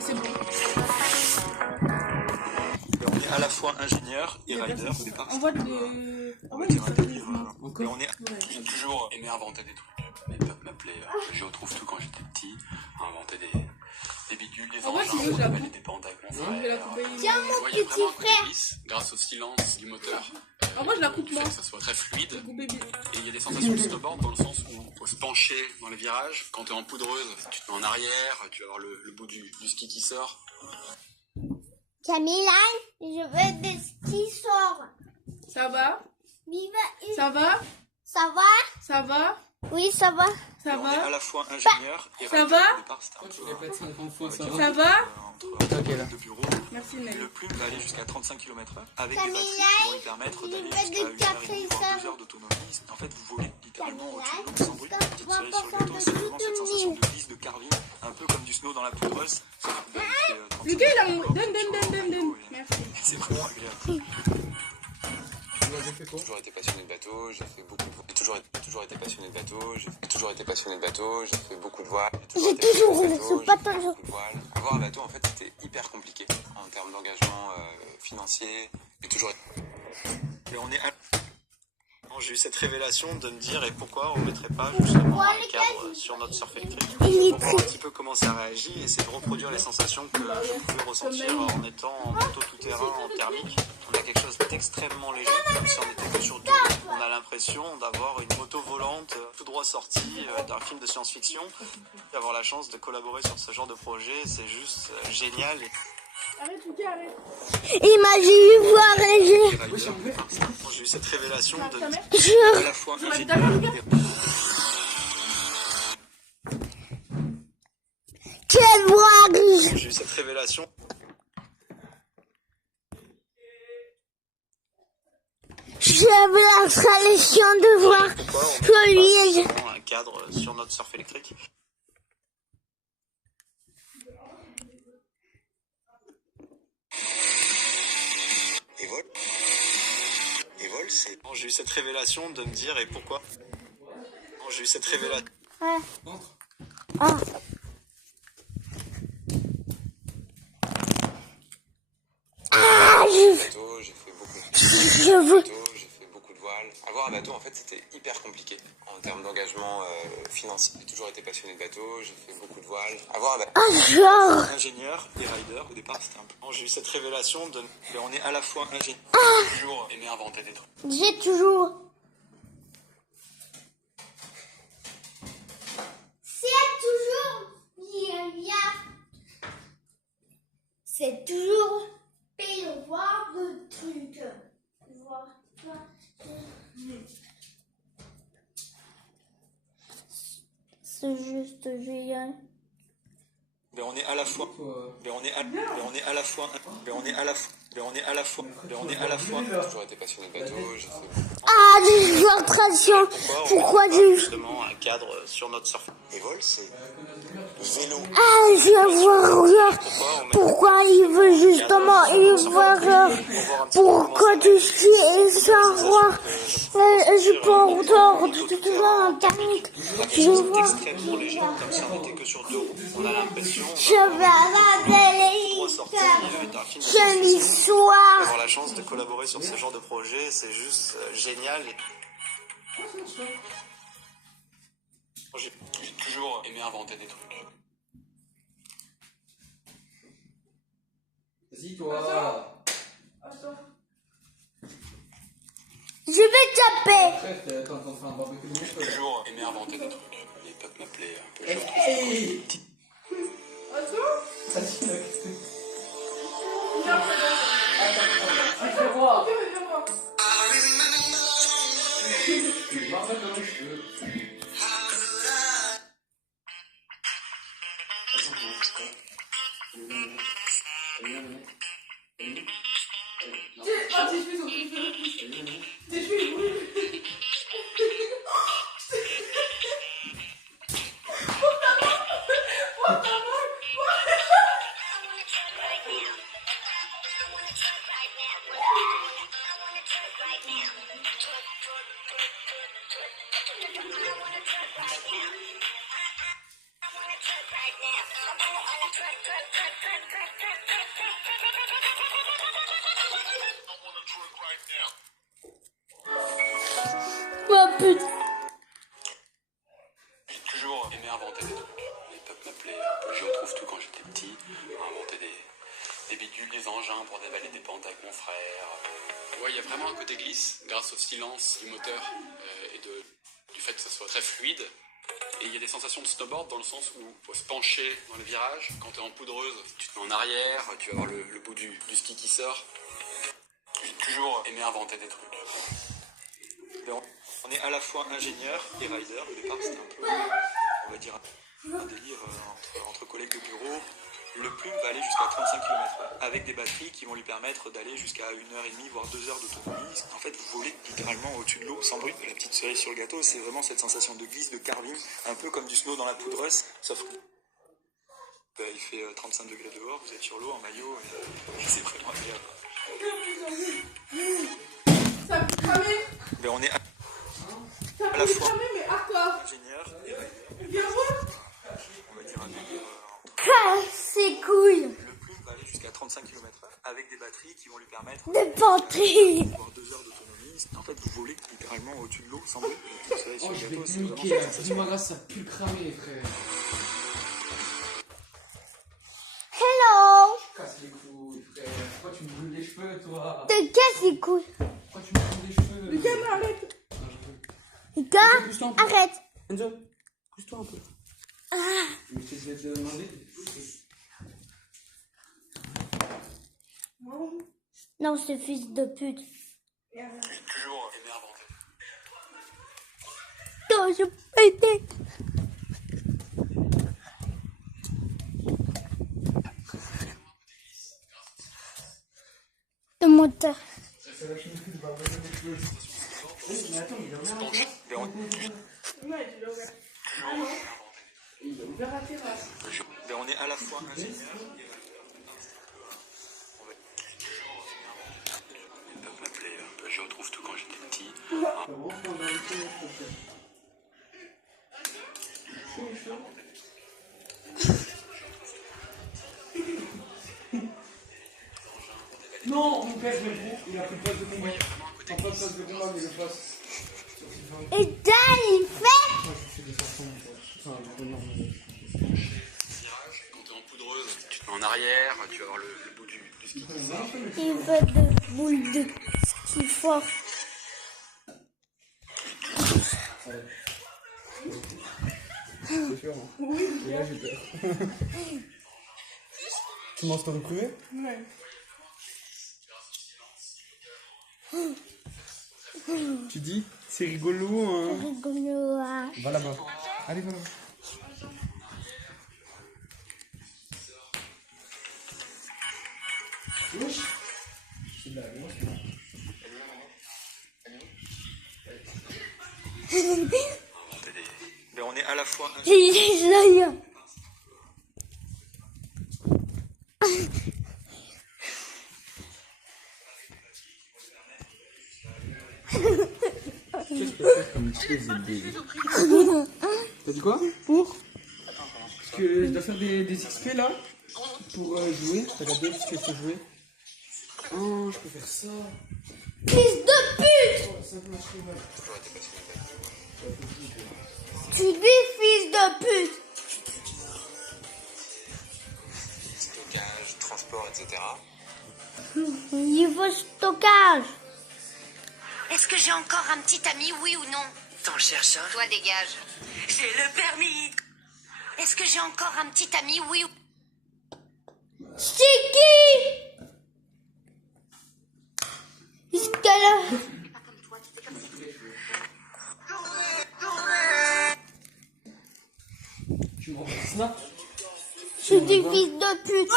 C'est bon. On est à la fois ingénieur et rider au départ. On voit des... On va dire un délire. Et on est... J'ai toujours aimé inventer des trucs. Mes potes m'appelaient Je retrouve tout quand j'étais petit. À inventer des bidules, des engins, on avait des pentes avec mon frère. Tiens, mon petit frère. Grâce au silence du moteur. Moi je la coupe Du moi. fait que ça soit très fluide. Couper bien. Et il y a des sensations de snowboard dans le sens où il faut se pencher dans les virages. Quand tu es en poudreuse, tu te mets en arrière, tu vas avoir le bout du ski qui sort. Camilla, je veux des skis sorts. Ça va? Viva. Ça va? Ça va? Ça va? Oui, ça va. Ça On est à va? la fois ingénieur et Ça rider. va? Au départ, c'était un Tu peu répètes 50 fois ça. Ça va? entre deux bureaux. Merci Et Nel. le plume va aller jusqu'à 35 km/h avec des Camilla, batteries qui vont lui permettre je d'aller veux jusqu'à des 1 heure et demie, capteurs. voire 2 heures d'autonomie. En fait, vous volez littéralement au-dessus de l'eau sans bruit. Camilla, Petite cerise sur le gâteau, c'est vraiment cette sensation de glisse, de carving, un peu comme du snow dans la poudreuse. Lucas il a mon... Donne. Merci. C'est vraiment agréable. Tu l'avais fait quoi? J'ai toujours été passionné de bateau, j'ai fait beaucoup de voile. J'ai toujours été passionné de bateau, j'ai toujours été passionné de bateau, j'ai fait beaucoup de voile. J'ai toujours roulé sur pas toujours. Avoir un bateau, en fait, c'était hyper compliqué en termes d'engagement financier. J'ai toujours été... Et on est à... J'ai eu cette révélation de me dire et pourquoi on ne mettrait pas justement un cadre sur notre surf électrique pour voir un petit peu comment ça réagit et essayer de reproduire les sensations que je pouvais ressentir en étant en moto tout-terrain, en thermique. On a quelque chose d'extrêmement léger, comme si on était que sur deux roues. On a l'impression d'avoir une moto volante tout droit sortie d'un film de science-fiction. Avoir la chance de collaborer sur ce genre de projet, c'est juste génial. Arrête Lucas, arrête. Imagine voir les J'ai eu cette révélation de Je... à la fois ingénieur et... Quelle voix. J'ai eu cette révélation. J'avais l'installation de voir que lui Pourquoi on met pas un cadre sur notre surf électrique. Et vol, c'est... J'ai eu cette révélation de me dire et pourquoi. J'ai eu cette révélation. Ouais. Entre. Ah. Ah, Bateau, j'ai fait beaucoup de... je veux... J'ai fait beaucoup de voile. Avoir un bateau, en fait, c'était hyper compliqué en termes d'engagement financier. J'ai toujours été passionné de bateau, j'ai fait beaucoup de voile. Avoir un bateau... Ah, genre... Ingénieur et rider, au départ c'était un peu... J'ai eu cette révélation de... Et on est à la fois ingénieur. J'ai toujours aimé inventer des trucs. J'ai toujours... C'est toujours bien. C'est toujours pile voir de trucs. Voir. C'est juste génial. Mais on est à la fois... Mais on est à... Mais on est à la fois... Mais on est à la fois... Mais on est à la fois... Mais on est à la fois... J'ai toujours été passionné de bateau, j'ai fait... Ah, des illustrations. Pourquoi j'ai... Justement un cadre sur notre surf. Et vol, c'est... Vélo. Ah, je vois rien. Pourquoi il veut justement une voir pourquoi tu sais et savoir je peux entendre tout là internet. Je vois. Extrêmement léger, comme si on n'était que sur deux roues. On a l'impression Je vais à la sortie d'un film de c'est science-fiction. l'histoire. Avoir la chance de collaborer sur ce genre de projet, c'est juste génial. J'ai toujours aimé inventer des trucs. Vas-y, toi. Je vais taper. Après, t'es en train de faire un barbecue de mouche. J'ai toujours aimé inventer des trucs. Les potes m'appelaient un peu chaud. Hey! Vas-y, là, qu'est-ce que... Attends, fais voir. Tu m'as fait dans les cheveux. pute. J'ai toujours aimé inventer des trucs. Ils peuvent m'appeler je retrouve tout quand j'étais petit. Inventer des bidules, des engins pour dévaler des pentes avec mon frère. Ouais, il y a vraiment un côté glisse grâce au silence du moteur et du fait que ça soit très fluide. Et il y a des sensations de snowboard dans le sens où il faut se pencher dans les virages. Quand tu es en poudreuse, tu te mets en arrière, tu vas voir le bout du ski qui sort. J'ai toujours aimé inventer des trucs. On est à la fois ingénieur et rider. Au départ, c'était un peu, on va dire, un délire entre collègues de bureau. Le plume va aller jusqu'à 35 km/h avec des batteries qui vont lui permettre d'aller jusqu'à 1h30 voire 2 heures d'autonomie. En fait, vous volez littéralement au-dessus de l'eau sans bruit. La petite cerise sur le gâteau, c'est vraiment cette sensation de glisse, de carving, un peu comme du snow dans la poudreuse, sauf que il fait 35 degrés dehors, vous êtes sur l'eau en maillot, et c'est vraiment agréable. Ça a pu cramer. Mais on est Ça à a la pu fois cramer, mais hardcore. ingénieur et rider. Viens voir. On va dire un délire Casse ses couilles. Le plume va aller jusqu'à 35 km/h avec des batteries qui vont lui permettre Des batteries. d'avoir 2 heures d'autonomie. En fait, vous volez littéralement au-dessus de l'eau sans bruit. La petite cerise sur Oh, le je vais gâteau, te c'est vraiment niquer cette là. sensation. Dis-moi, ça pue cramer, frère. Hello. Casse les couilles, frère. Pourquoi tu me brûles les cheveux, toi? Te casse les couilles. Pourquoi tu me brûles les cheveux? Lucas, arrête. Non, je veux. Lucas, Pousse-toi un peu. arrête. Enzo, pousse-toi un peu. Mais je vais te demander. Non, ce fils de pute. J'ai toujours aimé inventer. Non, je pétais. Le moteur. Mais attends, il a ouvert la terrasse. Mais on, Ouais, tu l'as ouvert. Il a ouvert la terrasse. mais on est à la fois ingénieur et ils peuvent m'appeler je retrouve tout quand j'étais petit. Non, mon père, je le trouve. Il a pris le poste de combat. En pas de poste de combat, mais le poste. Et Dan, il fait. Moi, je fais des façons. Enfin, non. Quand tu es en poudreuse, tu te mets en arrière, tu vas voir le bout du ski. Il veut de boules de ski fort. C'est sûr, hein. Oui. Et là, j'ai peur. Tu m'en t'en trouvé? Ouais. Tu dis? C'est rigolo, hein. Rigolo, hein. Va là-bas. Allez, va là-bas. Wesh. C'est de la grosse. Mais on est à la fois Il est là. Qu'est-ce que tu fais comme T'as dit quoi? Pour? Parce que je dois faire des XP là. Pour jouer. T'as regardé ce que je peux jouer. Oh, je peux faire ça. Fils de pute. Oh, ça peut marcher mal. Tu dis fils de pute. Stockage, transport, etc. Il veut stockage. Est-ce que j'ai encore un petit ami, oui ou non? T'en cherches un? Toi, dégage. J'ai le permis. Est-ce que j'ai encore un petit ami, oui ou C'est qui? Jusqu'à là. Tu m'envoies un snap? Je dis fils de pute.